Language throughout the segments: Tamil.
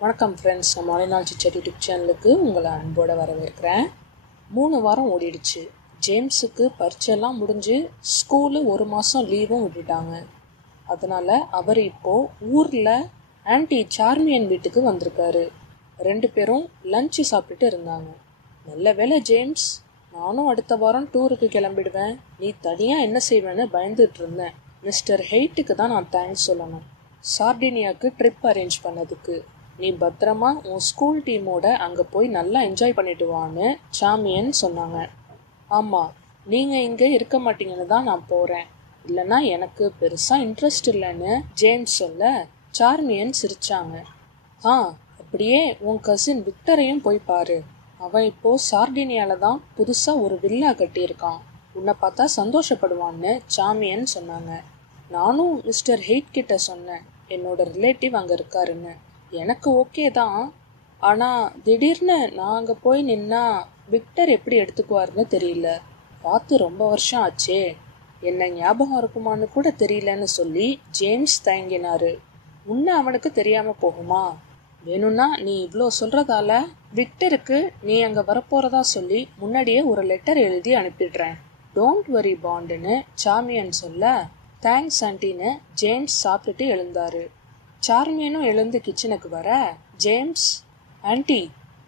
வணக்கம் ஃப்ரெண்ட்ஸ், நம்ம மலைநாள் சிச்சர் யூடியூப் சேனலுக்கு உங்களை அன்போடு வரவேற்கிறேன். 3 வாரம் ஓடிடுச்சு. ஜேம்ஸுக்கு பரீட்சையெல்லாம் முடிஞ்சு ஸ்கூலு 1 மாதம் லீவும் விட்டுட்டாங்க. அதனால் அவர் இப்போது ஊரில் ஆன்ட்டி சார்மியன் வீட்டுக்கு வந்திருக்காரு. 2 பேரும் லஞ்சு சாப்பிட்டுட்டு இருந்தாங்க. நல்ல வேளை ஜேம்ஸ், நானும் அடுத்த வாரம் டூருக்கு கிளம்பிடுவேன், நீ தனியாக என்ன செய்வேன்னு பயந்துட்டு இருந்தேன். மிஸ்டர் ஹெய்ட்டுக்கு தான் நான் தேங்க்ஸ் சொல்லணும், சார்டினியாவுக்கு ட்ரிப் அரேஞ்ச் பண்ணதுக்கு. நீ பத்திரமா உன் ஸ்கூல் டீமோட அங்கே போய் நல்லா என்ஜாய் பண்ணிட்டு வான்னு சாமியன் சொன்னாங்க. ஆமாம், நீங்கள் இங்கே இருக்க மாட்டீங்கன்னு தான் நான் போகிறேன், இல்லைன்னா எனக்கு பெருசாக இன்ட்ரெஸ்ட் இல்லைன்னு ஜேம்ஸ் சொல்ல சார்மியன் சிரிச்சாங்க. அப்படியே உன் கசின் விக்டரையும் போய் பாரு, அவன் இப்போது சார்டினியாவில் தான் புதுசாக ஒரு வில்லா கட்டியிருக்கான், உன்னை பார்த்தா சந்தோஷப்படுவான்னு சாமியன் சொன்னாங்க. நானும் மிஸ்டர் ஹெய்ட் கிட்ட சொன்னேன், என்னோட ரிலேட்டிவ் அங்கே இருக்காருன்னு. எனக்கு ஓகே தான், ஆனால் திடீர்னு நான் அங்கே போய் நின்னா விக்டர் எப்படி எடுத்துக்குவாருன்னு தெரியல. பார்த்து ரொம்ப வருஷம் ஆச்சே, என்ன ஞாபகம் இருக்குமான்னு கூட தெரியலன்னு சொல்லி ஜேம்ஸ் தயங்கினாரு. முன்ன அவனுக்கு தெரியாமல் போகுமா? வேணும்னா நீ இவ்வளோ சொல்கிறதால விக்டருக்கு நீ அங்கே வரப்போகிறதா சொல்லி முன்னாடியே ஒரு லெட்டர் எழுதி அனுப்பிடுறேன். டோன்ட் வரி பாண்டுன்னு சாமியன் சொல்ல, தேங்க்ஸ் ஆண்டின்னு ஜேம்ஸ் சாப்பிட்டுட்டு எழுந்தாரு. சார்மியனும் எழுந்து கிச்சனுக்கு வர, ஜேம்ஸ், ஆன்ட்டி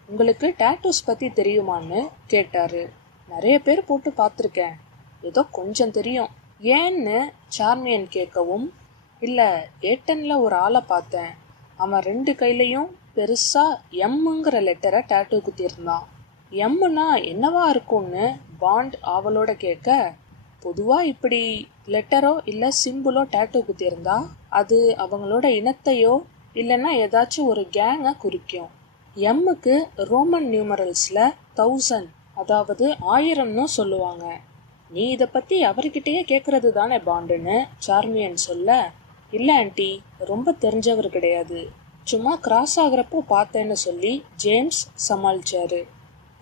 உங்களுக்கு டேட்டூஸ் பற்றி தெரியுமான்னு கேட்டார். நிறைய பேர் போட்டு பார்த்துருக்கேன், ஏதோ கொஞ்சம் தெரியும் ஏன்னு சார்மியன் கேட்கவும், இல்லை ஏட்டனில் ஒரு ஆளை பார்த்தேன், அவன் 2 கையிலையும் பெருசாக எம்முங்கிற லெட்டரை டேட்டூ குத்திருந்தான். எம்முன்னா என்னவா இருக்கும்னு பாண்ட் அவளோட கேட்க, பொதுவாக இப்படி லெட்டரோ இல்லை சிம்பிளோ டேட்டூ குத்திருந்தா அது அவங்களோட இனத்தையோ இல்லைன்னா ஏதாச்சும் ஒரு கேங்கை குறிக்கும். எம்முக்கு ரோமன் நியூமரல்ஸில் 1000, அதாவது 1000ன்னு சொல்லுவாங்க. நீ இதை பற்றி அவர்கிட்டயே கேட்குறது தானே பாண்டுன்னு சார்மியன் சொல்ல, இல்லை ஆண்டி, ரொம்ப தெரிஞ்சவர் கிடையாது, சும்மா கிராஸ் ஆகிறப்போ பார்த்தேன்னு சொல்லி ஜேம்ஸ் சமாளிச்சாரு.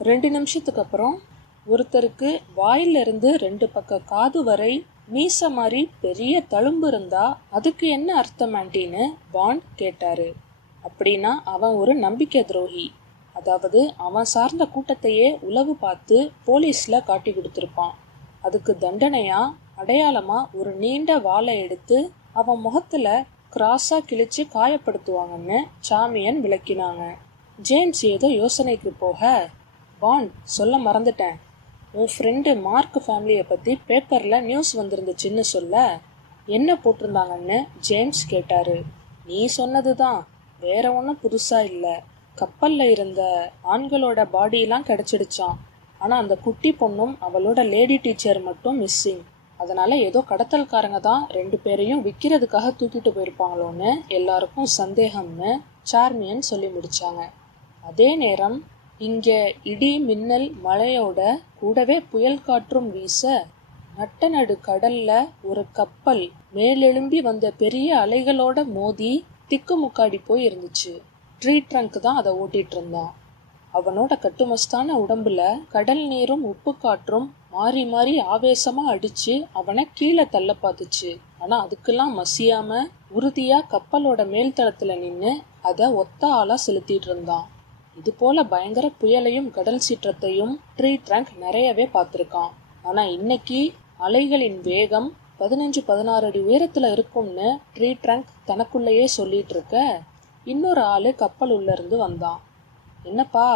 2 நிமிஷத்துக்கு அப்புறம், ஒருத்தருக்கு வாயிலிருந்து 2 பக்க காது வரை மீச மாதிரி பெரிய தழும்பு இருந்தா அதுக்கு என்ன அர்த்தம் ஆண்டின்னு பாண்ட் கேட்டாரு. அப்படின்னா அவன் ஒரு நம்பிக்கை துரோகி, அதாவது அவன் சார்ந்த கூட்டத்தையே உளவு பார்த்து போலீஸ்ல காட்டி கொடுத்துருப்பான். அதுக்கு தண்டனையா அடையாளமா ஒரு நீண்ட வாளை எடுத்து அவன் முகத்துல கிராஸா கிழிச்சு காயப்படுத்துவாங்கன்னு சாமியன் விளக்கினாங்க. ஜேம்ஸ் ஏதோ யோசனைக்கு போக, பாண்ட், சொல்ல மறந்துட்டேன், உன் ஃப்ரெண்டு மார்க் ஃபேமிலியை பற்றி பேப்பரில் நியூஸ் வந்திருந்துச்சுன்னு சொல்ல. என்ன போட்டிருந்தாங்கன்னு ஜேம்ஸ் கேட்டார். நீ சொன்னது தான், வேற ஒன்றும் புதுசாக இல்லை. கப்பலில் இருந்த ஆண்களோட பாடியெல்லாம் கிடச்சிடுச்சான், ஆனால் அந்த குட்டி பொண்ணும் அவளோட லேடி டீச்சர் மட்டும் மிஸ்ஸிங். அதனால் ஏதோ கடத்தல்காரங்க தான் 2 பேரையும் விற்கிறதுக்காக தூக்கிட்டு போயிருப்பாங்களோன்னு எல்லாருக்கும் சந்தேகம்னு சார்மியன் சொல்லி முடித்தாங்க. அதே நேரம் இங்கே இடி மின்னல் மழையோட கூடவே புயல் காற்றும் வீச, நட்ட நடு கடல்ல ஒரு கப்பல் மேலெழும்பி வந்த பெரிய அலைகளோட மோதி திக்குமுக்காடி போய் இருந்துச்சு. ட்ரீ ட்ரங்க் தான் அதை ஓட்டிட்டு இருந்தான். அவனோட கட்டுமஸ்தான உடம்புல கடல் நீரும் உப்பு காற்றும் மாறி மாறி ஆவேசமா அடிச்சு அவனை கீழே தள்ள பார்த்துச்சு. ஆனா அதுக்கெல்லாம் மசியாம உறுதியா கப்பலோட மேல்தளத்துல நின்று அதை ஒத்த ஆளா செலுத்திட்டு இருந்தான். இது போல பயங்கர புயலையும் கடல் சீற்றத்தையும் ட்ரீ ட்ரங்க் நிறையவே பார்த்துருக்கான். ஆனால் இன்னைக்கு அலைகளின் வேகம் 15-16 அடி உயரத்தில் இருக்கும்னு ட்ரீ ட்ரங்க் தனக்குள்ளேயே சொல்லிட்டு இருக்க, இன்னொரு ஆள் கப்பல் உள்ளேருந்து வந்தான். என்னப்பா,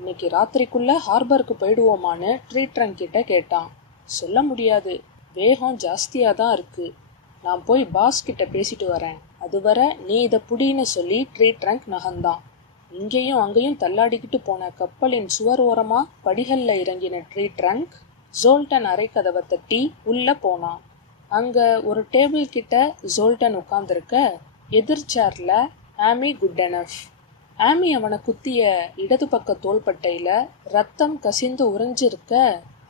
இன்னைக்கு ராத்திரிக்குள்ள ஹார்பருக்கு போயிடுவோமான்னு ட்ரீ ட்ரங்க் கிட்ட கேட்டான். சொல்ல முடியாது, வேகம் ஜாஸ்தியாக தான் இருக்கு, நான் போய் பாஸ் கிட்ட பேசிட்டு வரேன், அதுவரை நீ இதை புடின்னு சொல்லி ட்ரீ ட்ரங்க் நகர்ந்தான். இங்கேயும் அங்கேயும் தள்ளாடிக்கிட்டு போன கப்பலின் சுவர் ஓரமா படிகள்ல இறங்கின ட்ரீ ட்ரங்க் ஜோல்டன் அறை கதவை தட்டி உள்ள போனான். அங்க ஒரு டேபிள் கிட்ட ஜோல்டன் உட்கார்ந்துருக்க, எதிர் சேர்ல ஆமி குட்டனஃப். ஆமி அவனை குத்திய இடது பக்க தோள்பட்டையில ரத்தம் கசிந்து உறைஞ்சிருக்க,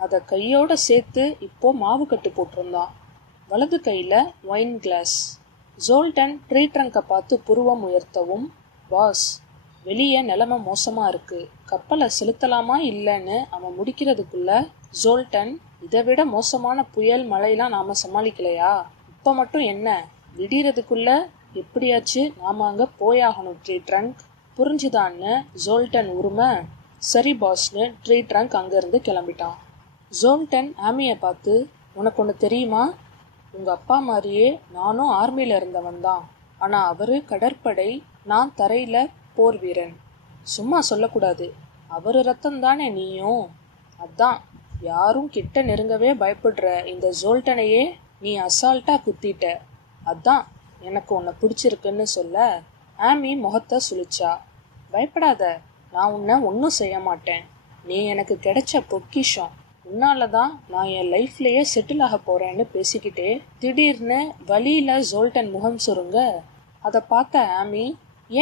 அதை கையோட சேர்த்து இப்போ மாவு கட்டு போட்டிருந்தான். வலது கையில ஒயின் கிளாஸ். ஜோல்டன் ட்ரீ ட்ரங்கை பார்த்து புருவம் உயர்த்தவும், பாஸ், வெளியே நிலைமை மோசமாக இருக்குது, கப்பலை செலுத்தலாமா இல்லைன்னு அவன் முடிக்கிறதுக்குள்ள ஜோல்டன், இதை விட மோசமான புயல் மழையெல்லாம் நாம் சமாளிக்கலையா, இப்போ மட்டும் என்ன, விடிகிறதுக்குள்ள எப்படியாச்சு நாம் அங்கே போயாகணும் ட்ரீ ட்ரங்க், புரிஞ்சுதான்னு ஜோல்டன் உரிமை. சரி பாஸ்னு ட்ரீ ட்ரங்க் அங்கேருந்து கிளம்பிட்டான். ஜோல்டன் ஆமியை பார்த்து, உனக்கு ஒன்று தெரியுமா? உங்கள் அப்பா மாதிரியே நானும் ஆர்மியில் இருந்தவன் தான். ஆனால் அவர் கடற்படை, நான் தரையில் போர் வீரன். சும்மா சொல்லக்கூடாது. அவர் ரத்தம்தானே நீயும். அதான் யாரும் கிட்ட நெருங்கவே பயப்படுற இந்த ஜோல்டனையே நீ அசால்ட்டாக குத்திட்ட. அதான் எனக்கு உன்னை பிடிச்சிருக்குன்னு சொல்ல ஆமி முகத்தை சுழிச்சா. பயப்படாத, நான் உன்னை ஒன்றும் செய்ய மாட்டேன். நீ எனக்கு கிடைச்ச பொக்கிஷம். உன்னால தான் நான் என் லைஃப்லேயே செட்டில் ஆக போகிறேன்னு பேசிக்கிட்டே திடீர்னு வழியில் ஜோல்டன் முகம் சுருங்க. அதை பார்த்த ஆமி,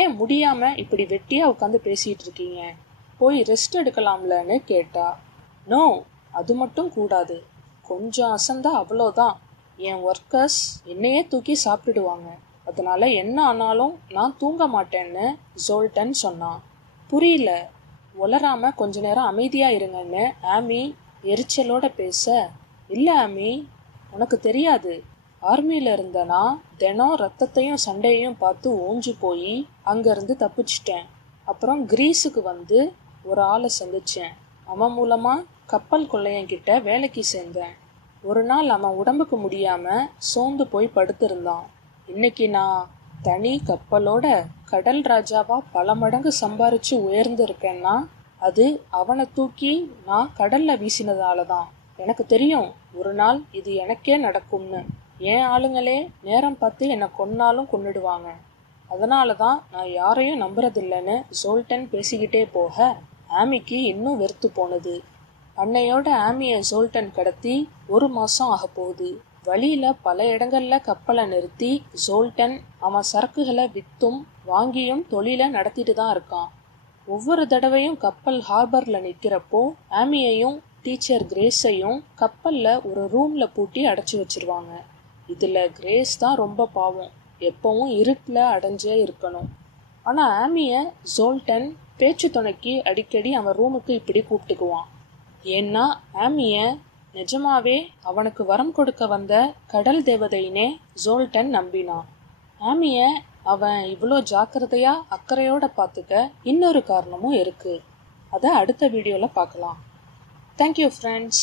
ஏன் முடியாமல் இப்படி வெட்டியாக உட்காந்து பேசிகிட்டு இருக்கீங்க? போய் ரெஸ்ட் எடுக்கலாம்லன்னு கேட்டா. நோ, அது மட்டும் கூடாது. கொஞ்சம் அசந்தா அவ்வளோதான். என் ஒர்க்கர்ஸ் என்னையே தூக்கி சாப்பிட்டுடுவாங்க. அதனால என்ன ஆனாலும் நான் தூங்க மாட்டேன்னு ஜோல்டன் சொன்னான். புரியல. உளராம கொஞ்ச நேரம் அமைதியாக இருங்கன்னு ஆமி எரிச்சலோட பேச, இல்லை ஆமி, உனக்கு தெரியாது. ஆர்மியில் இருந்தனா தினம் ரத்தத்தையும் சண்டையையும் பார்த்து ஓஞ்சு போய் அங்கேருந்து தப்பிச்சிட்டேன். அப்புறம் கிரீஸுக்கு வந்து ஒரு ஆளை சந்தித்தேன். அவன் மூலமாக கப்பல் கொள்ளையன்கிட்ட வேலைக்கு சேர்ந்தேன். ஒரு நாள் அவன் உடம்புக்கு முடியாமல் சோர்ந்து போய் படுத்திருந்தான். இன்னைக்கு நான் தனி கப்பலோட கடல் ராஜாவா பல மடங்கு சம்பாரிச்சு உயர்ந்திருக்கேன்னா அது அவனை தூக்கி நான் கடல்ல வீசினதால தான். எனக்கு தெரியும் ஒரு நாள் இது எனக்கே நடக்கும்னு. என் ஆளுங்களே நேரம் பார்த்து என்னை கொன்னாலும் கொன்னுடுவாங்க. அதனால தான் நான் யாரையும் நம்புறதில்லைன்னு ஜோல்டன் பேசிக்கிட்டே போக ஆமிக்கு இன்னும் வெறுத்து போனது. அன்னையோட ஆமியை ஜோல்டன் கடத்தி 1 மாதம் ஆக போகுது. வழியில் பல இடங்கள்ல கப்பலை நிறுத்தி ஜோல்டன் அவன் சரக்குகளை விற்றும் வாங்கியும் தொழிலை நடத்திட்டு தான் இருக்கான். ஒவ்வொரு தடவையும் கப்பல் ஹார்பரில் நிற்கிறப்போ ஆமியையும் டீச்சர் கிரேஸையும் கப்பலில் ஒரு ரூமில் பூட்டி அடைச்சி வச்சிருவாங்க. இதில் கிரேஸ் தான் ரொம்ப பாவம். எப்பவும் இருட்டில் அடைஞ்சே இருக்கணும். ஆனால் ஆமியை ஜோல்டன் பேச்சு துணைக்கு அடிக்கடி அவன் ரூமுக்கு இப்படி கூப்பிட்டுக்குவான். ஏன்னா ஆமியை நிஜமாவே அவனுக்கு வரம் கொடுக்க வந்த கடல் தேவதையினே ஜோல்டன் நம்பினான். ஆமியை அவன் இவ்வளோ ஜாக்கிரதையா அக்கறையோட பார்த்துக்க இன்னொரு காரணமும் இருக்கு. அதை அடுத்த வீடியோவில் பார்க்கலாம். Thank you friends.